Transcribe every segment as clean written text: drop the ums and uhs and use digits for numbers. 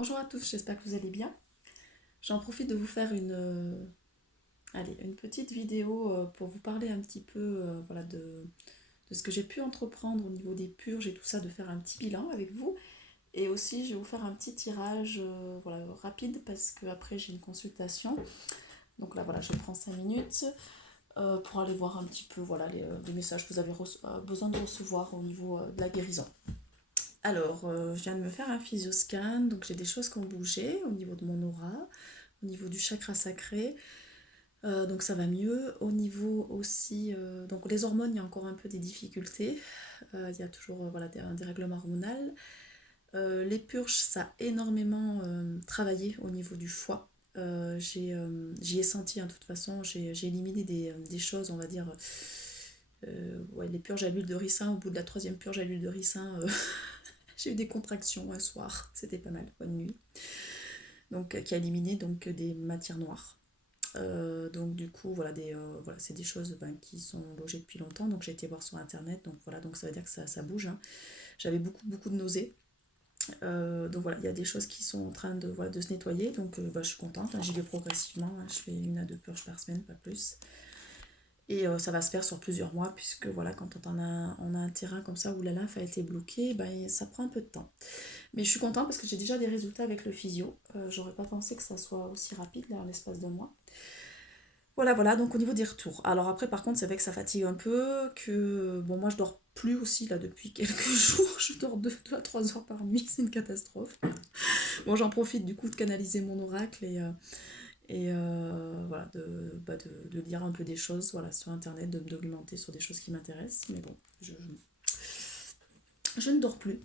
Bonjour à tous, j'espère que vous allez bien. J'en profite de vous faire une petite vidéo pour vous parler un petit peu voilà, de ce que j'ai pu entreprendre au niveau des purges et tout ça, de faire un petit bilan avec vous. Et aussi, je vais vous faire un petit tirage voilà, rapide parce qu'après j'ai une consultation. Donc là, voilà, je prends 5 minutes pour aller voir un petit peu voilà, les messages que vous avez besoin de recevoir au niveau de la guérison. Alors, je viens de me faire un physioscan, donc j'ai des choses qui ont bougé au niveau de mon aura, au niveau du chakra sacré, donc ça va mieux. Au niveau aussi, donc les hormones, il y a encore un peu des difficultés, il y a toujours voilà, un dérèglement hormonal. Les purges, ça a énormément travaillé au niveau du foie. J'y ai senti, hein, de toute façon, j'ai éliminé des choses, on va dire, ouais, les purges à l'huile de ricin. Au bout de la troisième purge à l'huile de ricin, j'ai eu des contractions un soir, c'était pas mal, bonne nuit. Donc, qui a éliminé donc, des matières noires. Donc du coup voilà, voilà, c'est des choses qui sont logées depuis longtemps, donc j'ai été voir sur internet, donc voilà, donc ça veut dire que ça bouge, hein. J'avais beaucoup de nausées. Donc voilà, il y a des choses qui sont en train de, voilà, de se nettoyer, donc je suis contente, hein, j'y vais progressivement, hein, je fais 1 à 2 purges par semaine, pas plus. Et ça va se faire sur plusieurs mois, puisque voilà, quand on a un terrain comme ça où la lymphe a été bloquée, ça prend un peu de temps. Mais je suis contente parce que j'ai déjà des résultats avec le physio. J'aurais pas pensé que ça soit aussi rapide là, en l'espace de mois. Voilà, donc au niveau des retours. Alors après, par contre, c'est vrai que ça fatigue un peu, que bon, moi je dors plus aussi là depuis quelques jours. Je dors 2 à 3 heures par nuit, c'est une catastrophe. Bon, j'en profite du coup de canaliser mon oracle et voilà, de lire un peu des choses voilà, sur internet, de me documenter sur des choses qui m'intéressent. Mais bon, je ne dors plus.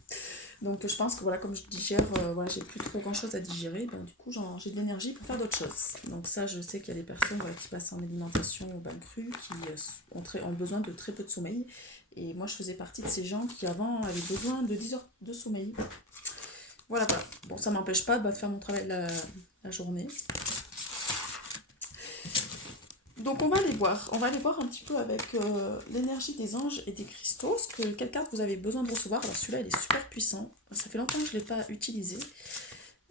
Donc je pense que voilà, comme je digère, voilà, j'ai plus trop grand chose à digérer, donc du coup j'ai de l'énergie pour faire d'autres choses. Donc ça, je sais qu'il y a des personnes voilà, qui passent en alimentation au bain cru, qui ont besoin de très peu de sommeil. Et moi je faisais partie de ces gens qui avant avaient besoin de 10 heures de sommeil. Voilà. Bon, ça m'empêche pas de faire mon travail la journée. Donc on va aller voir. On va aller voir un petit peu avec l'énergie des anges et des cristaux, quelle carte vous avez besoin de recevoir. Alors celui-là, il est super puissant. Ça fait longtemps que je ne l'ai pas utilisé.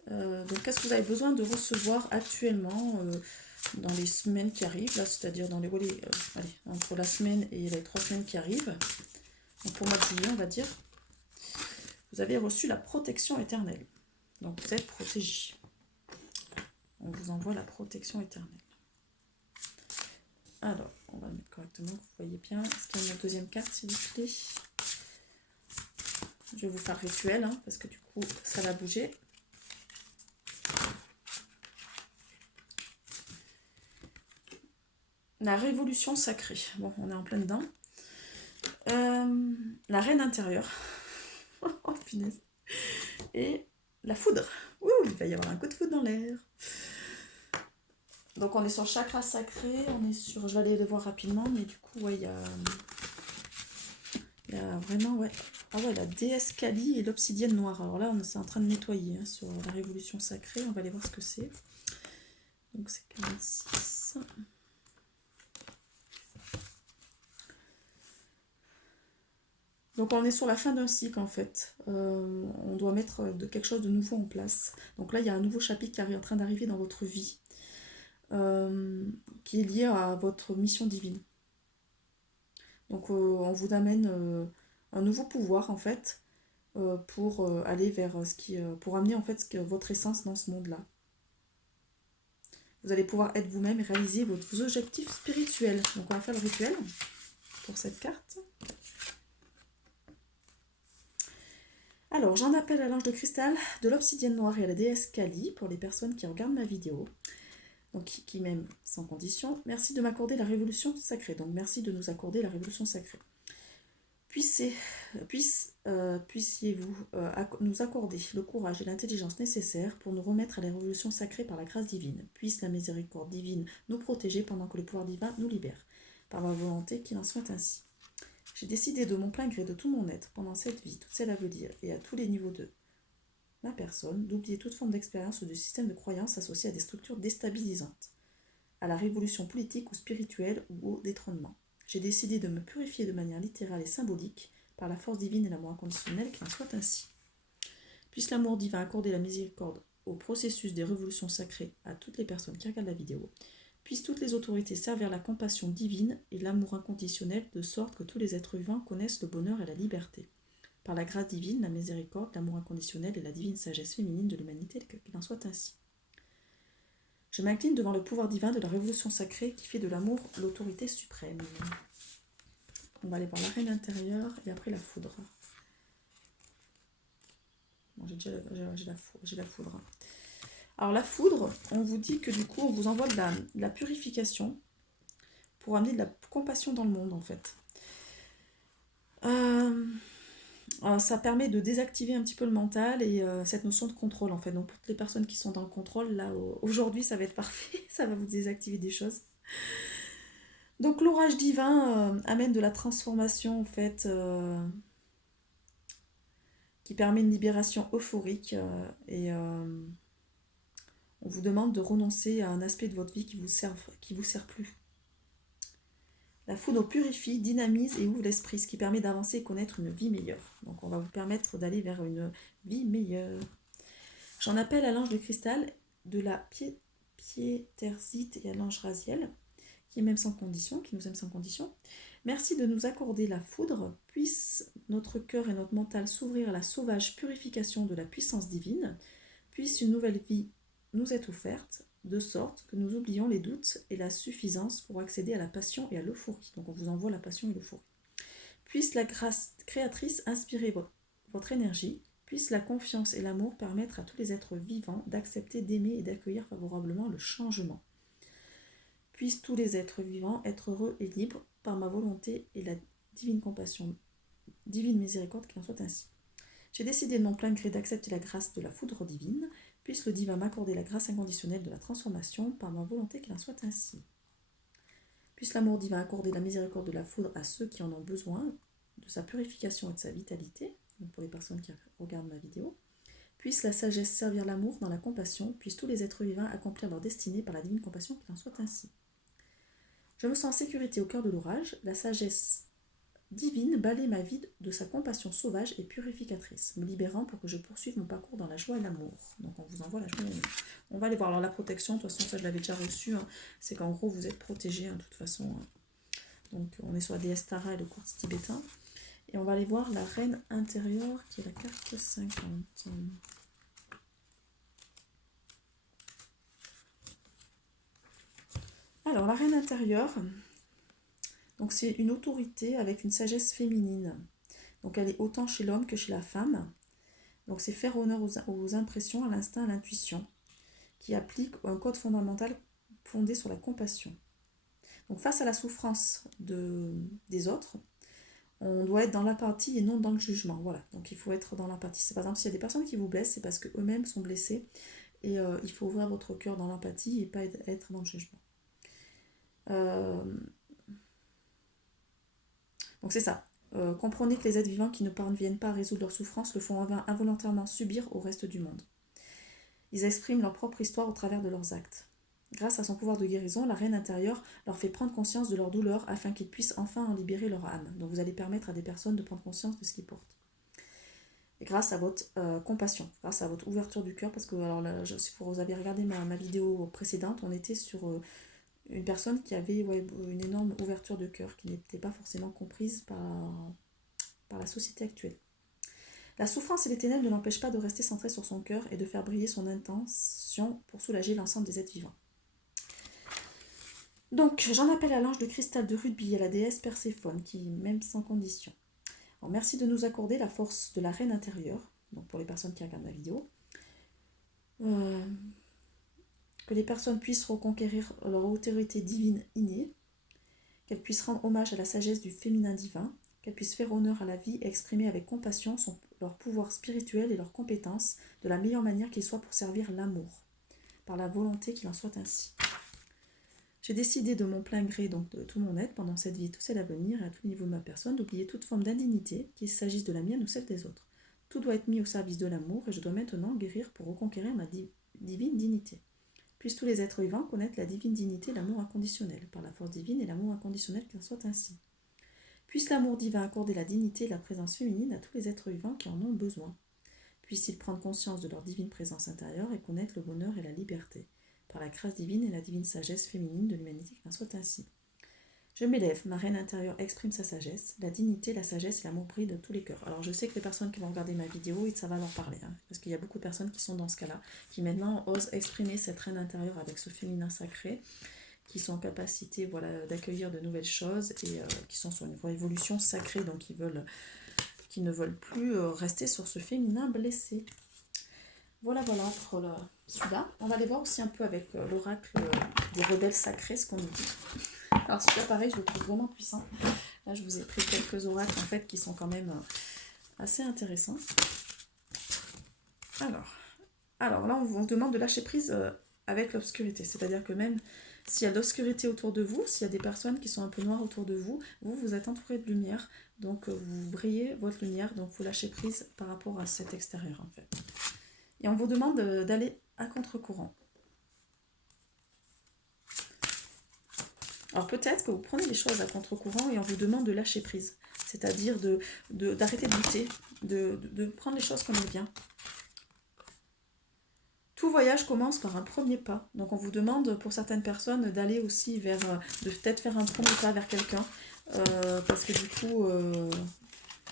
Donc qu'est-ce que vous avez besoin de recevoir actuellement dans les semaines qui arrivent, là, c'est-à-dire dans allez, entre la semaine et les 3 semaines qui arrivent. Donc pour le mois de juillet, on va dire. Vous avez reçu la protection éternelle. Donc vous êtes protégé. On vous envoie la protection éternelle. Alors, on va le mettre correctement, que vous voyez bien. Est-ce qu'il y a une deuxième carte, s'il vous plaît? Je vais vous faire rituel, hein, parce que du coup, ça va bouger. La révolution sacrée. Bon, on est en plein dedans. La reine intérieure. Oh, punaise. Et la foudre. Ouh, il va y avoir un coup de foudre dans l'air. Donc, on est sur chakra sacré. On est sur... Je vais aller le voir rapidement, mais du coup, ouais, il y a vraiment, ouais. Ah ouais, la déesse Kali et l'obsidienne noire. Alors là, c'est en train de nettoyer hein, sur la révolution sacrée. On va aller voir ce que c'est. Donc c'est 46. Donc on est sur la fin d'un cycle en fait. On doit mettre quelque chose de nouveau en place. Donc là, il y a un nouveau chapitre qui est en train d'arriver dans votre vie, qui est lié à votre mission divine. Donc on vous amène un nouveau pouvoir en fait, pour aller vers pour amener en fait votre essence dans ce monde-là. Vous allez pouvoir être vous-même et réaliser vos objectifs spirituels. Donc on va faire le rituel pour cette carte. Alors j'en appelle à l'ange de cristal, de l'obsidienne noire et à la déesse Kali pour les personnes qui regardent ma vidéo. Donc qui m'aiment sans condition. Merci de m'accorder la révolution sacrée. Donc merci de nous accorder la révolution sacrée. Puissiez-vous nous accorder le courage et l'intelligence nécessaires pour nous remettre à la révolution sacrée par la grâce divine. Puisse la miséricorde divine nous protéger pendant que le pouvoir divin nous libère. Par ma volonté, qu'il en soit ainsi. J'ai décidé de mon plein gré, de tout mon être, pendant cette vie, toute celle à venir, et à tous les niveaux de ma personne, d'oublier toute forme d'expérience ou de système de croyance associé à des structures déstabilisantes, à la révolution politique ou spirituelle ou au détrônement. J'ai décidé de me purifier de manière littérale et symbolique par la force divine et l'amour inconditionnel, qu'il en soit ainsi. Puisse l'amour divin accorder la miséricorde au processus des révolutions sacrées à toutes les personnes qui regardent la vidéo. Puissent toutes les autorités servir la compassion divine et l'amour inconditionnel de sorte que tous les êtres vivants connaissent le bonheur et la liberté. Par la grâce divine, la miséricorde, l'amour inconditionnel et la divine sagesse féminine de l'humanité, qu'il en soit ainsi. Je m'incline devant le pouvoir divin de la révolution sacrée qui fait de l'amour l'autorité suprême. On va aller voir la reine intérieure et après la foudre. Bon, j'ai la foudre. Alors la foudre, on vous dit que du coup, on vous envoie de la purification pour amener de la compassion dans le monde en fait. Ça permet de désactiver un petit peu le mental et cette notion de contrôle en fait. Donc pour toutes les personnes qui sont dans le contrôle, là aujourd'hui ça va être parfait, ça va vous désactiver des choses. Donc l'orage divin amène de la transformation en fait, qui permet une libération euphorique et on vous demande de renoncer à un aspect de votre vie qui vous sert plus. La foudre purifie, dynamise et ouvre l'esprit, ce qui permet d'avancer et connaître une vie meilleure. Donc on va vous permettre d'aller vers une vie meilleure. J'en appelle à l'ange de cristal de la piétersite et à l'ange Raziel, qui nous aime sans condition. Merci de nous accorder la foudre, puisse notre cœur et notre mental s'ouvrir à la sauvage purification de la puissance divine, puisse une nouvelle vie nous être offerte, de sorte que nous oublions les doutes et la suffisance pour accéder à la passion et à l'euphorie. Donc on vous envoie la passion et l'euphorie. Puisse la grâce créatrice inspirer votre énergie, puisse la confiance et l'amour permettre à tous les êtres vivants d'accepter, d'aimer et d'accueillir favorablement le changement. Puissent tous les êtres vivants être heureux et libres par ma volonté et la divine compassion, divine miséricorde qu'il en soit ainsi. J'ai décidé de mon plein gré d'accepter la grâce de la foudre divine, puisse le divin m'accorder la grâce inconditionnelle de la transformation par ma volonté qu'il en soit ainsi. Puisse l'amour divin accorder la miséricorde de la foudre à ceux qui en ont besoin, de sa purification et de sa vitalité, donc pour les personnes qui regardent ma vidéo. Puisse la sagesse servir l'amour dans la compassion, puissent tous les êtres vivants accomplir leur destinée par la divine compassion qu'il en soit ainsi. Je me sens en sécurité au cœur de l'orage, la sagesse divine balaie ma vie de sa compassion sauvage et purificatrice, me libérant pour que je poursuive mon parcours dans la joie et l'amour. Donc on vous envoie la joie et l'amour. On va aller voir alors la protection, de toute façon ça je l'avais déjà reçu, hein. C'est qu'en gros vous êtes protégés de toute façon. Donc on est sur la déesse Tara et le quartz tibétain. Et on va aller voir la reine intérieure qui est la carte 50. Alors la reine intérieure, donc c'est une autorité avec une sagesse féminine. Donc elle est autant chez l'homme que chez la femme. Donc c'est faire honneur aux impressions, à l'instinct, à l'intuition, qui applique un code fondamental fondé sur la compassion. Donc face à la souffrance des autres, on doit être dans l'empathie et non dans le jugement. Voilà, donc il faut être dans l'empathie. Par exemple, s'il y a des personnes qui vous blessent, c'est parce qu'eux-mêmes sont blessés. Et il faut ouvrir votre cœur dans l'empathie et pas être dans le jugement. Donc c'est ça. Comprenez que les êtres vivants qui ne parviennent pas à résoudre leurs souffrances le font involontairement subir au reste du monde. Ils expriment leur propre histoire au travers de leurs actes. Grâce à son pouvoir de guérison, la reine intérieure leur fait prendre conscience de leur douleur afin qu'ils puissent enfin en libérer leur âme. Donc vous allez permettre à des personnes de prendre conscience de ce qu'ils portent. Et grâce à votre compassion, grâce à votre ouverture du cœur, parce que alors là, si vous avez regardé ma vidéo précédente, on était sur une personne qui avait une énorme ouverture de cœur qui n'était pas forcément comprise par la société actuelle. La souffrance et les ténèbres ne l'empêchent pas de rester centré sur son cœur et de faire briller son intention pour soulager l'ensemble des êtres vivants. Donc, j'en appelle à l'ange de cristal de Rubis et à la déesse Perséphone qui m'aime sans condition. Alors, merci de nous accorder la force de la reine intérieure, donc pour les personnes qui regardent la vidéo, que les personnes puissent reconquérir leur autorité divine innée, qu'elles puissent rendre hommage à la sagesse du féminin divin, qu'elles puissent faire honneur à la vie et exprimer avec compassion leur pouvoir spirituel et leurs compétences de la meilleure manière qu'il soit pour servir l'amour, par la volonté qu'il en soit ainsi. J'ai décidé de mon plein gré, donc de tout mon être, pendant cette vie et tout celle à venir, et à tout niveau de ma personne, d'oublier toute forme d'indignité, qu'il s'agisse de la mienne ou celle des autres. Tout doit être mis au service de l'amour, et je dois maintenant guérir pour reconquérir ma divine dignité. Puissent tous les êtres vivants connaître la divine dignité et l'amour inconditionnel, par la force divine et l'amour inconditionnel qu'il en soit ainsi. Puisse l'amour divin accorder la dignité et la présence féminine à tous les êtres vivants qui en ont besoin. puissent-ils prendre conscience de leur divine présence intérieure et connaître le bonheur et la liberté, par la grâce divine et la divine sagesse féminine de l'humanité, qu'il en soit ainsi. Je m'élève, ma reine intérieure exprime sa sagesse, la dignité, la sagesse et l'amour brillent de tous les cœurs. Alors je sais que les personnes qui vont regarder ma vidéo, ça va leur parler, hein, parce qu'il y a beaucoup de personnes qui sont dans ce cas-là, qui maintenant osent exprimer cette reine intérieure avec ce féminin sacré, qui sont en capacité voilà, d'accueillir de nouvelles choses et qui sont sur une voie évolution sacrée, donc qui ne veulent plus rester sur ce féminin blessé. Voilà pour celui-là. On va aller voir aussi un peu avec l'oracle des rebelles sacrés, ce qu'on nous dit. Alors celui-là, pareil, je le trouve vraiment puissant. Là, je vous ai pris quelques oracles, en fait, qui sont quand même assez intéressants. Alors là, on vous demande de lâcher prise avec l'obscurité. C'est-à-dire que même s'il y a de l'obscurité autour de vous, s'il y a des personnes qui sont un peu noires autour de vous, vous êtes entouré de lumière. Donc, vous brillez votre lumière. Donc, vous lâchez prise par rapport à cet extérieur, en fait. Et on vous demande d'aller à contre-courant. Alors peut-être que vous prenez les choses à contre-courant et on vous demande de lâcher prise. C'est-à-dire d'arrêter de lutter, de prendre les choses comme elles viennent. Tout voyage commence par un premier pas. Donc on vous demande pour certaines personnes d'aller aussi vers, de peut-être faire un premier pas vers quelqu'un. Parce que du coup,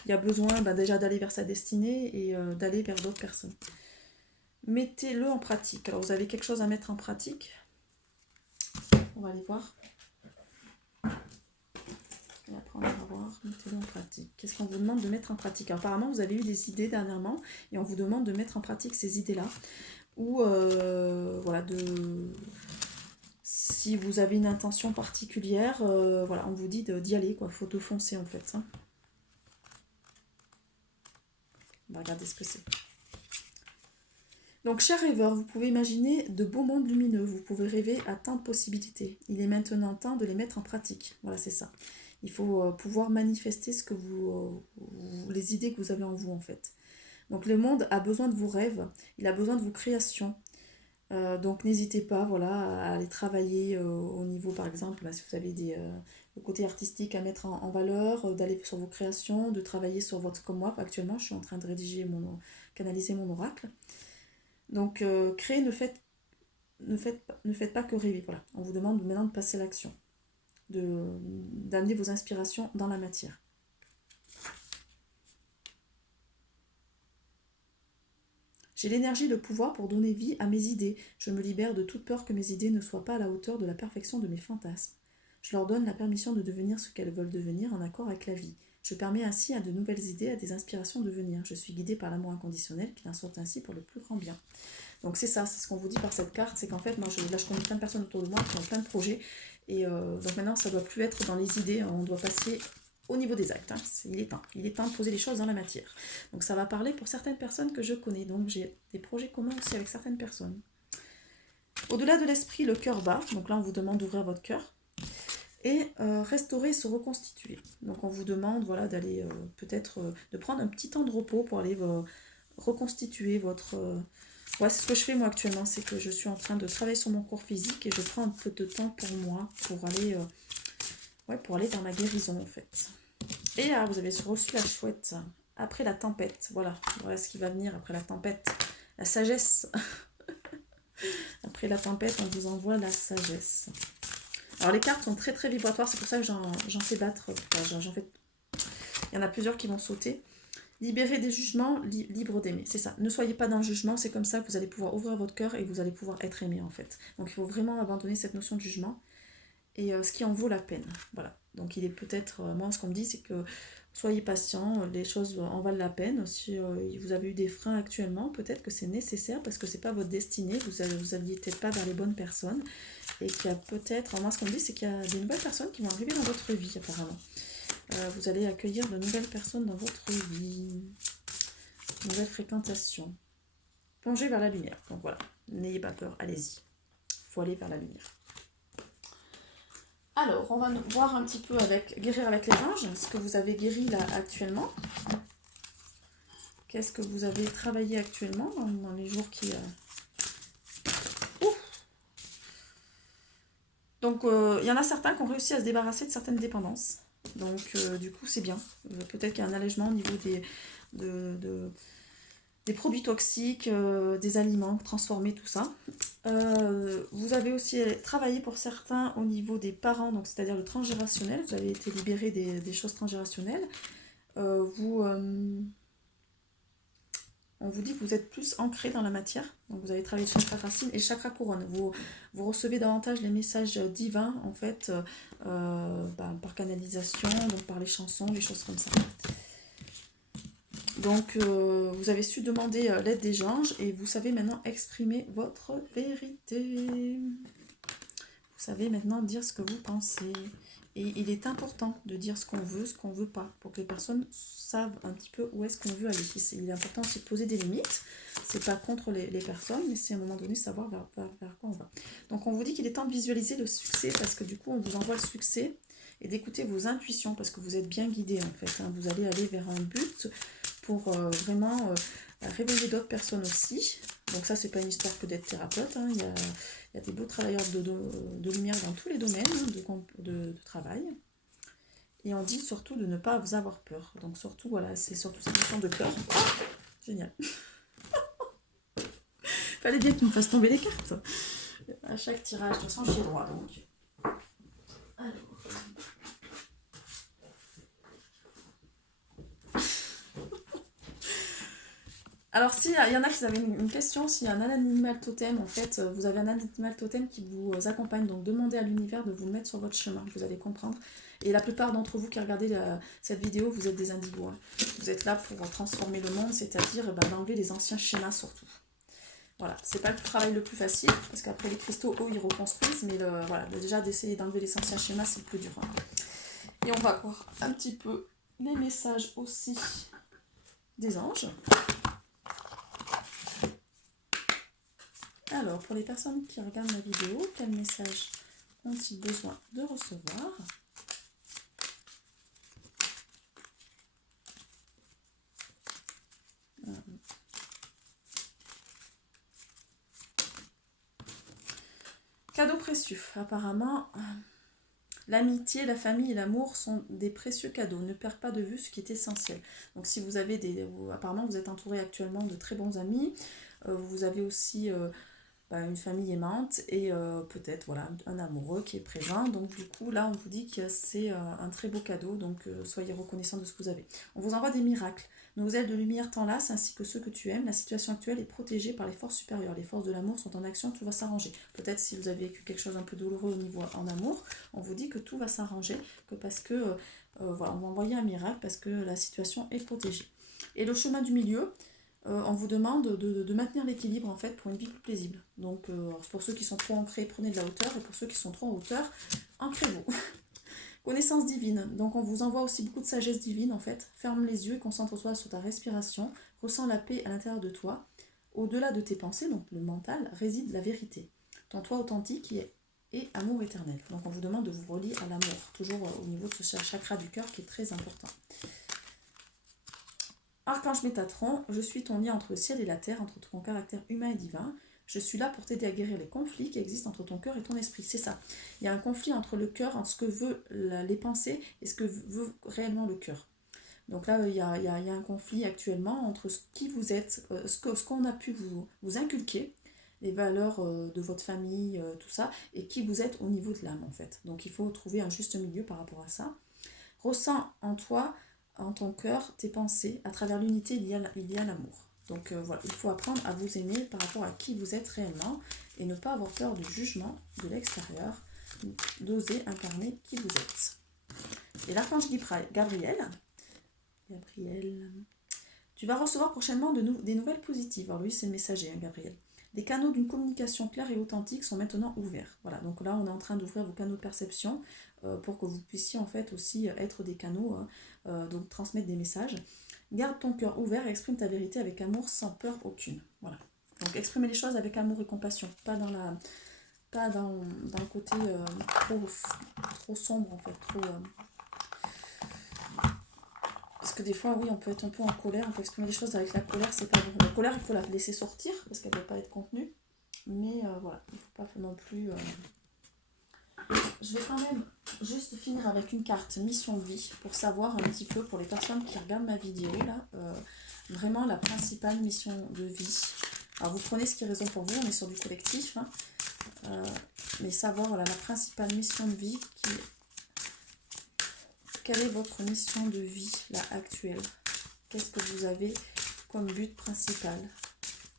il y a besoin déjà d'aller vers sa destinée et d'aller vers d'autres personnes. Mettez-le en pratique. Alors vous avez quelque chose à mettre en pratique. On va aller voir. Et après on va voir, mettez-le en pratique. Qu'est-ce qu'on vous demande de mettre en pratique? Alors, apparemment vous avez eu des idées dernièrement et on vous demande de mettre en pratique ces idées-là. Ou voilà, si vous avez une intention particulière, voilà, on vous dit d'y aller, quoi. Faut te foncer en fait. Hein. On va regarder ce que c'est. Donc, chers rêveurs, vous pouvez imaginer de beaux mondes lumineux. Vous pouvez rêver à tant de possibilités. Il est maintenant temps de les mettre en pratique. Voilà, c'est ça. Il faut pouvoir manifester ce que les idées que vous avez en vous, en fait. Donc, le monde a besoin de vos rêves. Il a besoin de vos créations. Donc n'hésitez pas voilà, à aller travailler au niveau par exemple si vous avez le côté artistique à mettre en valeur, d'aller sur vos créations, de travailler sur votre, comme moi actuellement je suis en train de canaliser mon oracle. Donc créer, ne faites pas que rêver, voilà. On vous demande maintenant de passer à l'action, d'amener vos inspirations dans la matière. J'ai l'énergie et le pouvoir pour donner vie à mes idées. Je me libère de toute peur que mes idées ne soient pas à la hauteur de la perfection de mes fantasmes. Je leur donne la permission de devenir ce qu'elles veulent devenir en accord avec la vie. Je permets ainsi à de nouvelles idées, à des inspirations de venir. Je suis guidée par l'amour inconditionnel qui en sorte ainsi pour le plus grand bien. Donc c'est ça, c'est ce qu'on vous dit par cette carte, c'est qu'en fait, moi je connais plein de personnes autour de moi qui ont plein de projets. Et donc maintenant, ça ne doit plus être dans les idées, on doit passer au niveau des actes, hein. Il est temps de poser les choses dans la matière. Donc ça va parler pour certaines personnes que je connais, donc j'ai des projets communs aussi avec certaines personnes. Au-delà de l'esprit, le cœur bat, donc là on vous demande d'ouvrir votre cœur, et restaurer et se reconstituer. Donc on vous demande voilà, d'aller peut-être de prendre un petit temps de repos pour aller reconstituer votre... Ouais, c'est ce que je fais moi actuellement, c'est que je suis en train de travailler sur mon corps physique et je prends un peu de temps pour moi, pour aller vers ma guérison en fait. Et vous avez reçu la chouette. Après la tempête, voilà ce qui va venir après la tempête. La sagesse. Après la tempête, on vous envoie la sagesse. Alors les cartes sont très très vibratoires, c'est pour ça que j'en fais battre. Il y en a plusieurs qui vont sauter. Libérez des jugements, libre d'aimer. C'est ça. Ne soyez pas dans le jugement, c'est comme ça que vous allez pouvoir ouvrir votre cœur et vous allez pouvoir être aimé en fait. Donc il faut vraiment abandonner cette notion de jugement. Et ce qui en vaut la peine. Voilà. Donc il est peut-être, moi ce qu'on me dit c'est que soyez patient, les choses en valent la peine. Si vous avez eu des freins actuellement, peut-être que c'est nécessaire parce que c'est pas votre destinée, vous n'alliez peut-être pas vers les bonnes personnes. Et qu'il y a peut-être, moi ce qu'on me dit c'est qu'il y a des nouvelles personnes qui vont arriver dans votre vie apparemment. Vous allez accueillir de nouvelles personnes dans votre vie, de nouvelles fréquentations. Plongez vers la lumière. Donc voilà, n'ayez pas peur, allez-y. Il faut aller vers la lumière. Alors, on va voir un petit peu avec guérir avec les anges, ce que vous avez guéri là actuellement. Qu'est-ce que vous avez travaillé actuellement dans les jours qui... Donc, il y en a certains qui ont réussi à se débarrasser de certaines dépendances. Donc, du coup, c'est bien. Peut-être qu'il y a un allègement au niveau des produits toxiques, des aliments transformés, tout ça. Vous avez aussi travaillé pour certains au niveau des parents, donc c'est-à-dire le transgénérationnel. Vous avez été libéré des choses transgénérationnelles. On vous dit que vous êtes plus ancré dans la matière. Donc vous avez travaillé le chakra racine et le chakra couronne. Vous recevez davantage les messages divins, en fait, par canalisation, donc par les chansons, des choses comme ça. Donc vous avez su demander l'aide des anges et vous savez maintenant exprimer votre vérité. Vous savez maintenant dire ce que vous pensez. Et il est important de dire ce qu'on veut pas, pour que les personnes savent un petit peu où est-ce qu'on veut aller. Il est important aussi de poser des limites. C'est pas contre les personnes, mais c'est à un moment donné savoir vers quoi on va. Donc on vous dit qu'il est temps de visualiser le succès, parce que du coup on vous envoie le succès, et d'écouter vos intuitions, parce que vous êtes bien guidé en fait. Hein. Vous allez aller vers un but pour vraiment réveiller d'autres personnes aussi. Donc ça, c'est pas une histoire que d'être thérapeute. Hein. Il y a des beaux travailleurs de lumière dans tous les domaines de travail. Et on dit surtout de ne pas vous avoir peur. Donc surtout, voilà, c'est surtout cette question de peur. Oh, génial. Fallait bien que tu me fasses tomber les cartes. À chaque tirage, de toute façon, j'ai droit. Donc. Alors. Alors, s'il y en a qui avaient une question, s'il y a un animal totem, en fait, vous avez un animal totem qui vous accompagne, donc demandez à l'univers de vous mettre sur votre chemin, vous allez comprendre. Et la plupart d'entre vous qui regardez cette vidéo, vous êtes des indigos. Hein. Vous êtes là pour transformer le monde, c'est-à-dire d'enlever les anciens schémas surtout. Voilà, c'est pas le travail le plus facile, parce qu'après les cristaux, ils reconstruisent, mais voilà, déjà d'essayer d'enlever les anciens schémas, c'est le plus dur. Hein. Et on va voir un petit peu les messages aussi des anges. Alors, pour les personnes qui regardent ma vidéo, quel message ont-ils besoin de recevoir? Cadeau précieux. Apparemment, l'amitié, la famille et l'amour sont des précieux cadeaux. Ne perds pas de vue ce qui est essentiel. Donc si vous avez apparemment, vous êtes entouré actuellement de très bons amis. Vous avez aussi une famille aimante et peut-être voilà, un amoureux qui est présent. Donc du coup, là, on vous dit que c'est un très beau cadeau. Donc soyez reconnaissants de ce que vous avez. On vous envoie des miracles. Nos ailes de lumière t'enlacent ainsi que ceux que tu aimes. La situation actuelle est protégée par les forces supérieures. Les forces de l'amour sont en action, tout va s'arranger. Peut-être si vous avez vécu quelque chose un peu douloureux au niveau en amour, on vous dit que tout va s'arranger, que parce que voilà, on va envoyer un miracle parce que la situation est protégée. Et le chemin du milieu, on vous demande de maintenir l'équilibre en fait pour une vie plus paisible. Donc pour ceux qui sont trop ancrés, prenez de la hauteur, et pour ceux qui sont trop en hauteur, ancrez-vous. Connaissance divine, donc on vous envoie aussi beaucoup de sagesse divine en fait. Ferme les yeux et concentre-toi sur ta respiration, ressens la paix à l'intérieur de toi. Au-delà de tes pensées, donc le mental, réside la vérité. Ton toi authentique est amour éternel. Donc on vous demande de vous relier à l'amour, toujours au niveau de ce chakra du cœur qui est très important. Archange Métatron, je suis ton lien entre le ciel et la terre, entre ton caractère humain et divin. Je suis là pour t'aider à guérir les conflits qui existent entre ton cœur et ton esprit. C'est ça. Il y a un conflit entre le cœur, entre ce que veut les pensées et ce que veut réellement le cœur. Donc là, il y a un conflit actuellement entre qui vous êtes, ce qu'on a pu vous inculquer, les valeurs de votre famille, tout ça, et qui vous êtes au niveau de l'âme en fait. Donc il faut trouver un juste milieu par rapport à ça. Ressens en toi, en ton cœur, tes pensées. À travers l'unité, il y a l'amour. Donc voilà, il faut apprendre à vous aimer par rapport à qui vous êtes réellement et ne pas avoir peur du jugement de l'extérieur, d'oser incarner qui vous êtes. Et l'archange Gabriel, tu vas recevoir prochainement des nouvelles positives. Alors lui, c'est le messager, hein, Gabriel. Des canaux d'une communication claire et authentique sont maintenant ouverts. Voilà, donc là, on est en train d'ouvrir vos canaux de perception pour que vous puissiez en fait aussi être des canaux, donc transmettre des messages. Garde ton cœur ouvert et exprime ta vérité avec amour sans peur aucune. Voilà. Donc exprimez les choses avec amour et compassion, pas dans le côté trop sombre en fait, parce que des fois, oui, on peut être un peu en colère, on peut exprimer les choses avec la colère, c'est pas bon. La colère, il faut la laisser sortir, parce qu'elle ne doit pas être contenue. Mais voilà, il ne faut pas non plus je vais quand même juste finir avec une carte mission de vie pour savoir un petit peu, pour les personnes qui regardent ma vidéo, là, vraiment la principale mission de vie. Alors vous prenez ce qui résonne pour vous, on est sur du collectif, hein, mais savoir voilà, la principale mission de vie, quelle est votre mission de vie là actuelle? Qu'est-ce que vous avez comme but principal?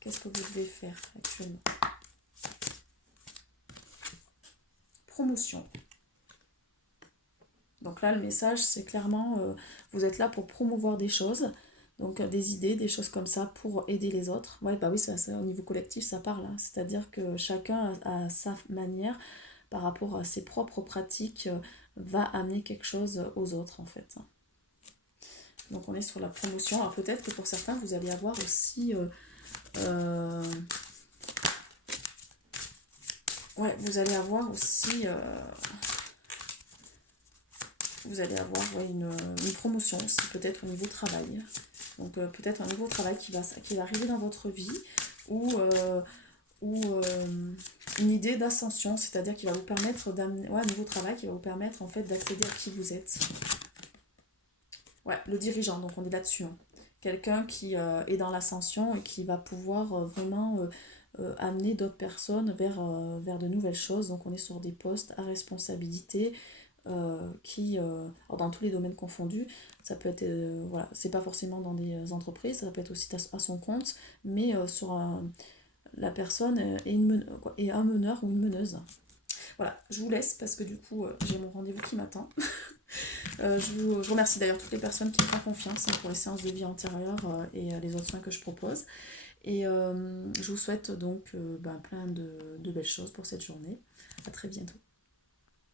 Qu'est-ce que vous devez faire actuellement? Promotion. Donc là, le message, c'est clairement, vous êtes là pour promouvoir des choses, donc des idées, des choses comme ça, pour aider les autres. Ouais, bah oui, ça, au niveau collectif, ça parle, hein. C'est-à-dire que chacun, à sa manière, par rapport à ses propres pratiques, va amener quelque chose aux autres, en fait. Donc on est sur la promotion. Alors peut-être que pour certains, vous allez avoir aussi... ouais, vous allez avoir aussi... vous allez avoir ouais, une promotion aussi, peut-être au niveau travail. Donc peut-être un nouveau travail qui va arriver dans votre vie, ou une idée d'ascension, c'est-à-dire qui va vous permettre d'amener... Ouais, un nouveau travail qui va vous permettre en fait d'accéder à qui vous êtes. Ouais, le dirigeant, donc on est là-dessus. Hein. Quelqu'un qui est dans l'ascension et qui va pouvoir vraiment amener d'autres personnes vers de nouvelles choses. Donc on est sur des postes à responsabilité alors dans tous les domaines confondus. Ça peut être, voilà, c'est pas forcément dans des entreprises, ça peut être aussi à son compte, mais la personne est un meneur ou une meneuse. Voilà, je vous laisse parce que du coup j'ai mon rendez-vous qui m'attend. Je remercie d'ailleurs toutes les personnes qui me font confiance pour les séances de vie antérieures et les autres soins que je propose. Et je vous souhaite donc plein de belles choses pour cette journée. À très bientôt.